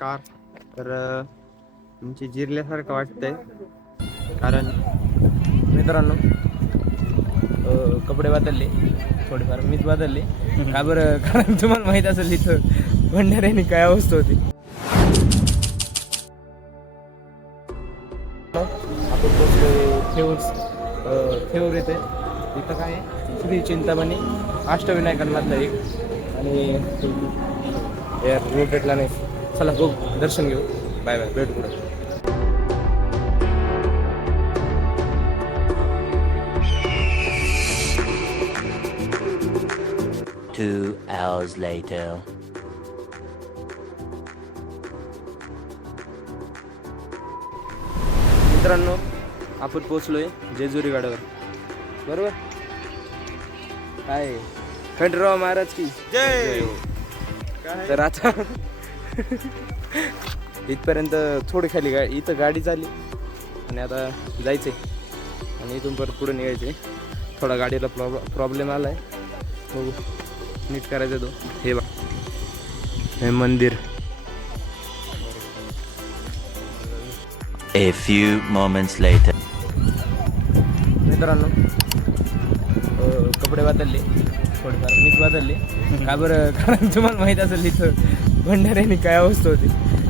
Car तर तुमची जिरल्यासारखं वाटतंय कारण मित्रांनो कपडे बदलले थोडेफार मीच बदलले का बरं कारण तुम्हाला माहित असेल इथं भंडाऱ्याने काय अवस्था होती. आपण पोचलोय थेऊर येते. इथं काय आहे श्री चिंतामणी अष्टविनायकांमधलं एक आणि यार रोड भेटला नाही. चला बघ दर्शन घेऊ. बाय बाय भेटू पुढे. 2 hours later. मित्रांनो आपण पोचलोय जेजुरी गडावर बरोबर. काय खंडराव महाराज की जय. तर आता इथपर्यंत थोडी खाली इथं गाडी झाली आणि आता जायचंय आणि इथून परत पुढे निघायचंय. थोडा गाडीला प्रॉब्लेम आलाय बघू नीट करायचं तो. हे बघ हे मंदिर. A few moments later. मित्रांनो कपडे बदलले थोडेफार मीच बदलले का बरं कारण तुम्हाला माहित असेल इथं भंडाऱ्याने काय अवस्था होती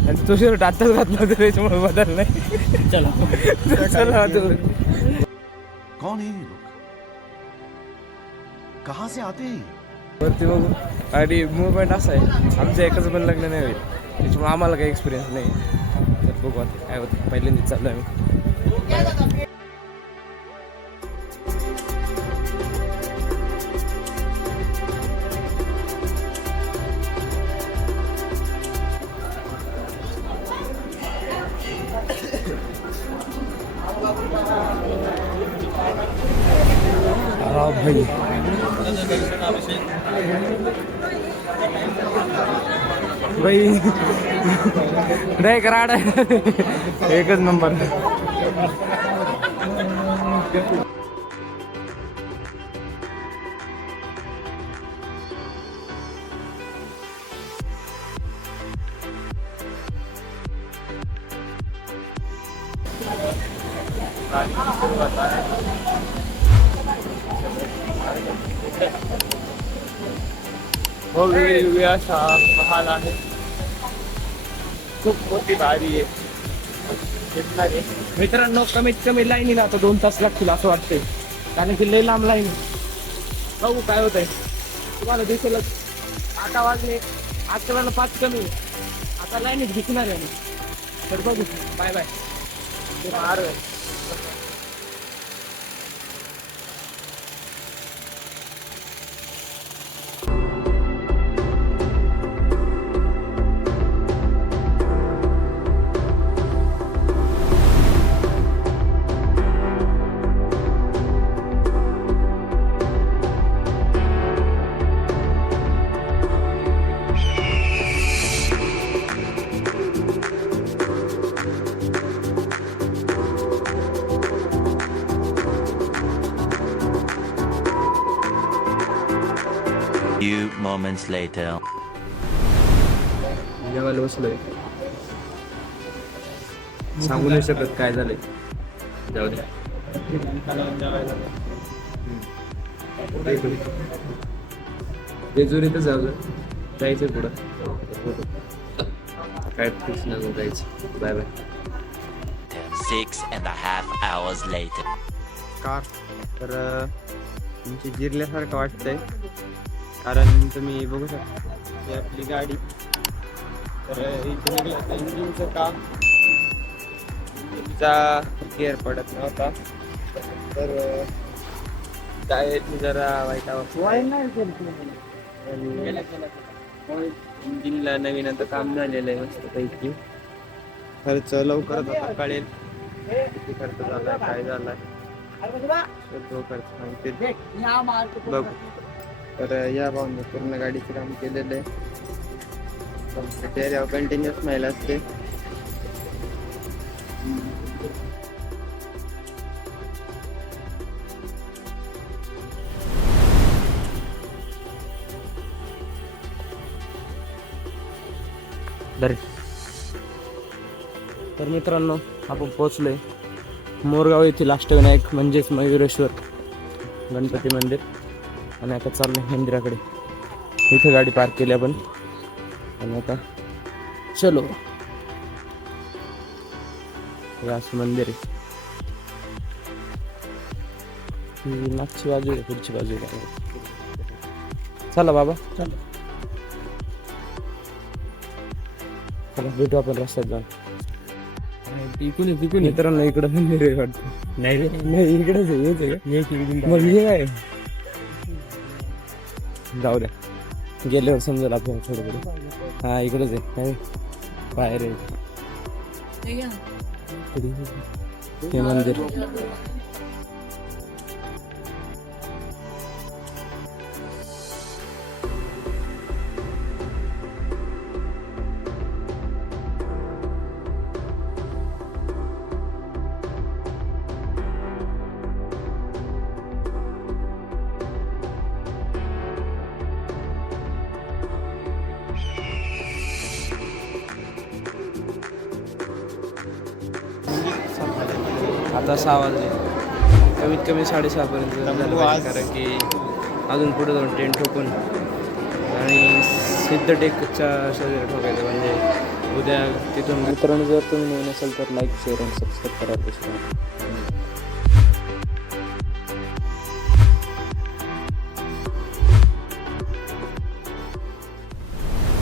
आणि तो शर्ट आत्ताच घातला होता त्याच्यामुळे बदल नाही. चला कौन है ये लोग? कहाँ से आते हैं? वरती बघू. आणि मुवमेंट असा आहे आमचं एकच पण लग्न नाही होईल त्याच्यामुळे आम्हाला काही एक्सपिरियन्स नाही. तर बघू आता काय होतं. पहिल्यांदाच चाललो आम्ही. भाई भाई नाही कराड एकच नंबर. वेगवेगळ्या अशा महाल आहेत. खूप मोठी भारी आहे. मित्रांनो कमीत कमी लाईनीला आता 2 तास लागतील असं वाटतंय कारण की लई लांब लाईन. बघू काय होत आहे तुम्हाला दिसेल. 8 वाजले 8च्या वेळेला 5 कमी आता लाईनीत दिसणार आहे. तर बघू bye bye. Few moments later. जेवायला बसलोय. सांगू नाही शकत काय झालंय. जाऊ द्या. जेजुरीत जायचं पुढं काय फिक्स नाही जायचं. Bye bye. 6.5 hours later. Car तर तुमची जिरल्यासारखं वाटतंय कारण तुम्ही बघू शकता ही आपली गाडी. तर इथे निघलं इंजिनचं काम. इंजिनचा गिअर पडत नव्हता तर टायरची जरा वाईट अवस्था. इंजिनला नवीन आता काम झालेलं आहे मस्तपैकी. खर्च लवकरच आता कळेल किती खर्च झालाय काय झालाय सर्व खर्च सांगतील बघू. तर या भाऊने पूर्ण गाडीचे काम केलेलं आहे. चेहऱ्यावर कंटिन्युअस स्माईल असते. तर मित्रांनो आपण पोचलोय मोरगाव येथील अष्टविनायक म्हणजेच मयुरेश्वर गणपती मंदिर. आणि आता चाललोय मंदिराकडे. इथे गाडी पार्क केली आपण आणि आता चलो. हे असं मंदिर आहे. ही मागची बाजू आहे, पुढची बाजू आहे. चला बाबा चला. चला भेटू आपण रस्त्यात जाऊन. मित्रांनो इकडं मंदिर आहे वाटतं. नाही इकडेच आहे. मग हे काय जाऊ द्या, गेल्यावर समजेल आपण थोडं थोडं. हा इकडेच आहे काय बाहेर आहे हे मंदिर. आता 6 वाजले. कमीत कमी 6:30 पर्यंत झालं पाहिजे, कारण की अजून पुढे जाऊन टेंट ठोकून आणि सिद्धटेकच्या शरीर ठोकायचं म्हणजे उद्या तिथून. मित्रांनो जर तुम्ही नवीन असेल तर लाईक शेअर आणि सबस्क्राईब करायला विसरू नका.